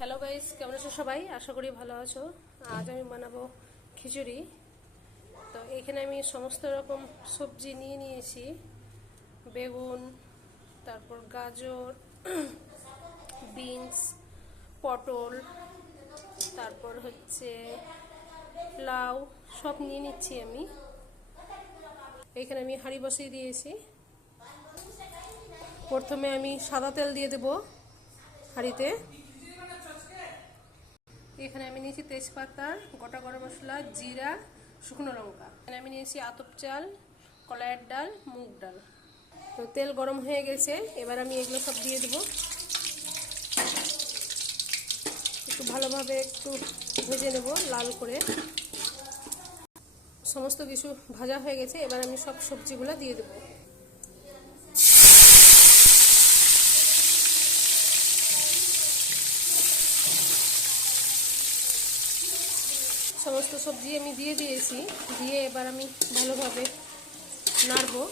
Hello guys, কেমন আছো সবাই? আশা করি ভালো আছো। আজ আমি বানাবো খিচুড়ি। তো এখানে আমি সমস্ত রকম সবজি নিয়ে নিয়েছি। বেগুন, তারপর গাজর, বিনস, পটল, তারপর হচ্ছে লাউ, সব নিয়ে নিচ্ছি আমি। এখানে আমি হাঁড়ি বসিয়ে দিয়েছি। প্রথমে আমি সাদা তেল দিয়ে দেব হাঁড়িতে। এখানে আমি নিয়েছি তেজপাতা, গোটা গরম মশলা, জিরা, শুকনো লঙ্কা। এখানে আমি নিয়েছি আতপ চাল, কলাইয়ের ডাল, মুগ ডাল। তো তেল গরম হয়ে গেছে, এবার আমি এগুলো সব দিয়ে দেবো। একটু ভালোভাবে একটু ভেজে নেব লাল করে। সমস্ত কিছু ভাজা হয়ে গেছে, এবার আমি সব সবজিগুলো দিয়ে দেবো। সমস্ত সবজি আমি দিয়ে দিয়েছি, দিয়ে এবার আমি ভালোভাবে নাড়বো।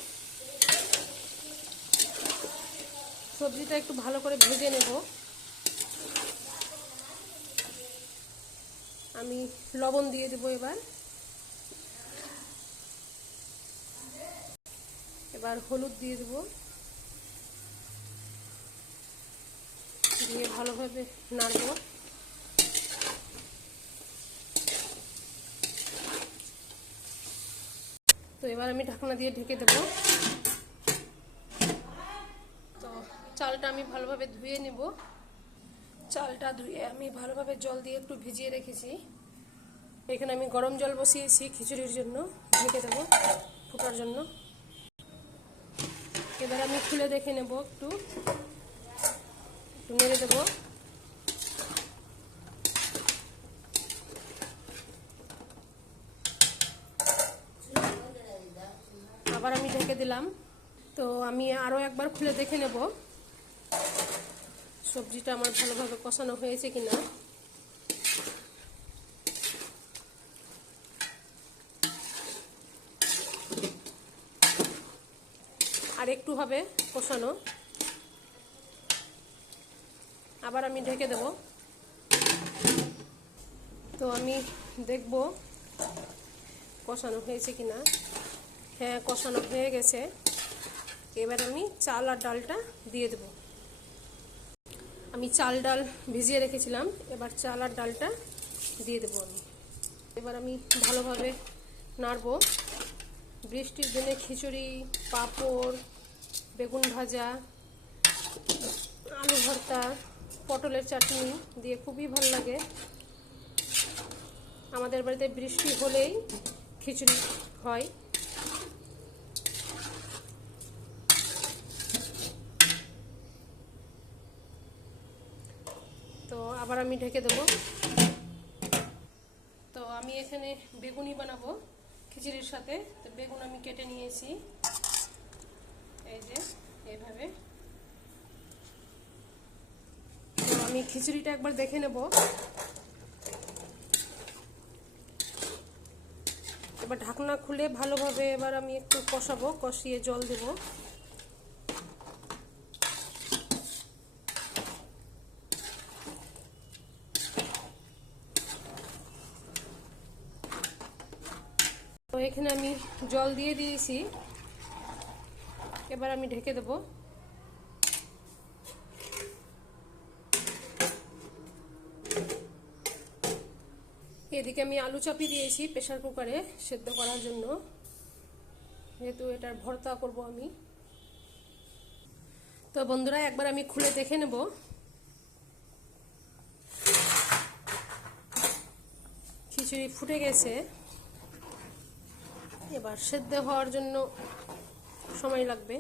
সবজিটা একটু ভালো করে ভেজে নেব। আমি লবণ দিয়ে দেবো এবার হলুদ দিয়ে দেবো, দিয়ে ভালোভাবে নাড়বো। তো এবার আমি ঢাকনা দিয়ে ঢেকে দেবো। তো চালটা আমি ভালোভাবে ধুয়ে নেব। চালটা ধুয়ে আমি ভালোভাবে জল দিয়ে একটু ভিজিয়ে রেখেছি। এখানে আমি গরম জল বসিয়েছি খিচুড়ির জন্য, ঢেকে দেবো ফোটার জন্য। এবার আমি খুলে দেখে নেব, একটু নেড়ে দেবো। আবার আমি ঢেকে দিলাম। তো আমি আরও একবার খুলে দেখে নেব সবজিটা আমার ভালোভাবে কষানো হয়েছে কিনা। আর একটু হবে কষানো, আবার আমি ঢেকে দেব। তো আমি দেখব কষানো হয়েছে কিনা। হ্যাঁ, কষানো হয়ে গেছে। এবার আমি চাল আর ডালটা দিয়ে দেব। আমি চাল ডাল ভিজিয়ে রেখেছিলাম, এবার চাল আর ডালটা দিয়ে দেবো আমি। এবার আমি ভালোভাবে নাড়বো। বৃষ্টির দিনে খিচুড়ি, পাঁপড়, বেগুন ভাজা, আলু ভর্তা, পটলের চাটনি দিয়ে খুবই ভালো লাগে। আমাদের বাড়িতে বৃষ্টি হলেই খিচুড়ি হয়। তো আবার আমি ঢেকে দেবো। তো আমি এখানে বেগুনি বানাবো খিচুড়ির সাথে। তো বেগুন আমি কেটে নিয়েছি, এই যে এইভাবে। তো আমি খিচুড়িটা একবার দেখে নেব। এবার ঢাকনা খুলে ভালোভাবে এবার আমি একটু কষাবো, কষিয়ে জল দেব। তো এখানে আমি জল দিয়ে দিয়েছি, এবার আমি ঢেকে দেব। এদিকে আমি আলু চাপিয়ে দিয়েছি প্রেসার কুকারে সেদ্ধ করার জন্য, যেহেতু এটার ভর্তা করব আমি। তো বন্ধুরা, একবার আমি খুলে দেখে নেব। খিচুড়ি ফুটে গেছে, এবার সেদ্ধ হওয়ার জন্য সময় লাগবে।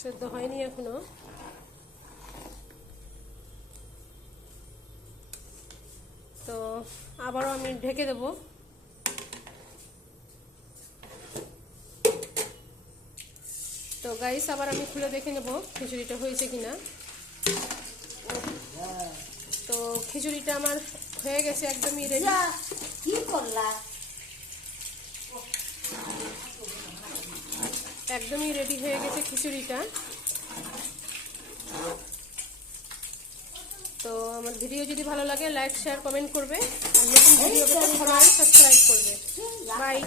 সেদ্ধ হয়নি এখনো। তো আবারও আমি ঢেকে দেব। তো গাইস, আবার আমি খুলে দেখে নেব খিচুড়িটা হয়েছে কিনা। তো খিচুড়িটা আমার হয়ে গেছে, একদমই রেডি। কি করলা? একদমই রেডি হয়ে গেছে খিচুড়িটা। তো আমার ভিডিও যদি ভালো লাগে লাইক শেয়ার কমেন্ট করবে, আর নতুন ভিডিও পেতে সবাই সাবস্ক্রাইব করবে। বাই।